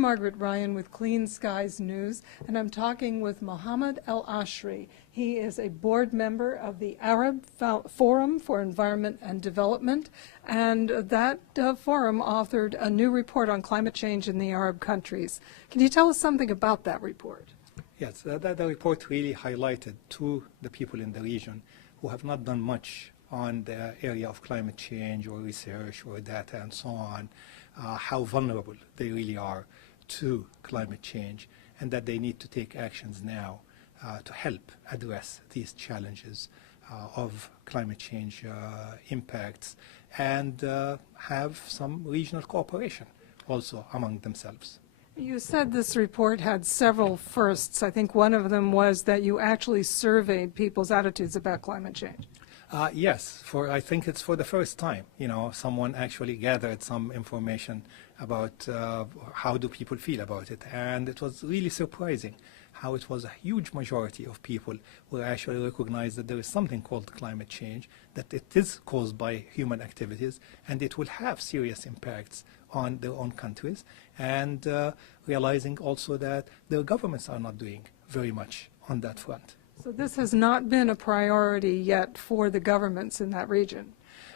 Margaret Ryan with Clean Skies News, and I'm talking with Mohamed El-Ashry. He is a board member of the Arab Forum for Environment and Development, and that forum authored a new report on climate change in the Arab countries. Can you tell us something about that report? Yes, the report really highlighted to the people in the region who have not done much on the area of climate change or research or data and so on, how vulnerable they really are to climate change, and that they need to take actions now to help address these challenges of climate change impacts, and have some regional cooperation also among themselves. You said this report had several firsts. I think one of them was that you actually surveyed people's attitudes about climate change. Yes, I think it's for the first time, someone actually gathered some information about how do people feel about it. And it was really surprising how it was a huge majority of people who actually recognized that there is something called climate change, that it is caused by human activities, and it will have serious impacts on their own countries, and realizing also that their governments are not doing very much on that front. So this has not been a priority yet for the governments in that region.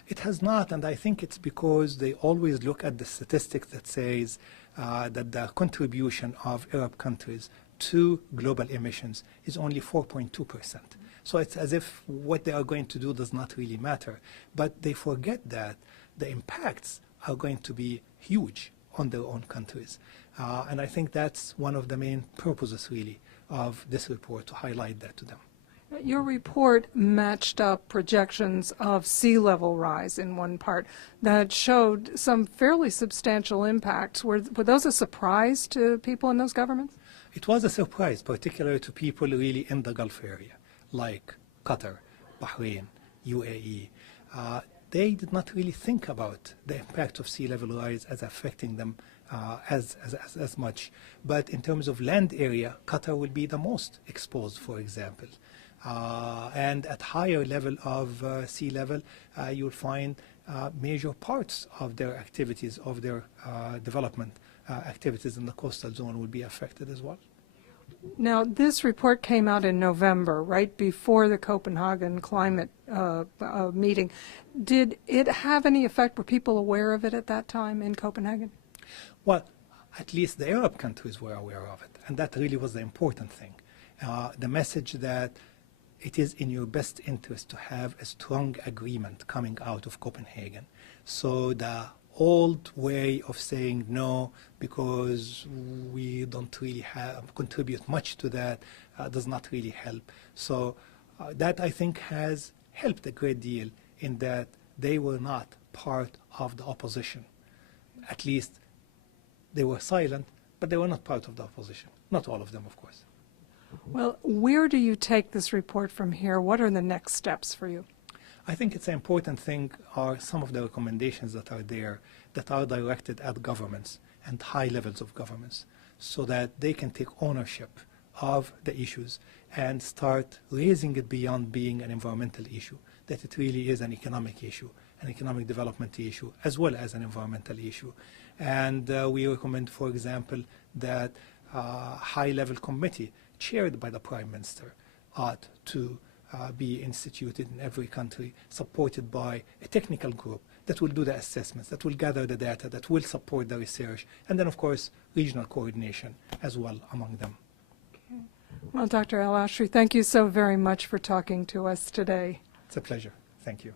It has not, and I think it's because they always look at the statistics that says that the contribution of Arab countries to global emissions is only 4.2%. So it's as if what they are going to do does not really matter. But they forget that the impacts are going to be huge on their own countries. And I think that's one of the main purposes, really, of this report, to highlight that to them. Your report matched up projections of sea level rise in one part that showed some fairly substantial impacts. Were those a surprise to people in those governments? It was a surprise, particularly to people really in the Gulf area, like Qatar, Bahrain, UAE. They did not really think about the impact of sea level rise as affecting them as much. But in terms of land area, Qatar will be the most exposed, for example. And at higher level of sea level, you'll find major parts of their activities, of their development activities in the coastal zone will be affected as well. Now, this report came out in November, right before the Copenhagen climate meeting. Did it have any effect? Were people aware of it at that time in Copenhagen? Well, at least the Arab countries were aware of it, and that really was the important thing. The message that it is in your best interest to have a strong agreement coming out of Copenhagen. So the old way of saying no because we don't really contribute much to that does not really help. So that, I think, has helped a great deal in that they were not part of the opposition. At least they were silent, but they were not part of the opposition. Not all of them, of course. Well, where do you take this report from here? What are the next steps for you? I think it's an important thing are some of the recommendations that are there that are directed at governments and high levels of governments so that they can take ownership of the issues and start raising it beyond being an environmental issue, that it really is an economic issue, an economic development issue, as well as an environmental issue. And we recommend, for example, that high-level committee chaired by the Prime Minister ought to be instituted in every country, supported by a technical group that will do the assessments, that will gather the data, that will support the research, and then, of course, regional coordination as well among them. Okay. Well, Dr. El-Ashry, thank you so very much for talking to us today. It's a pleasure. Thank you.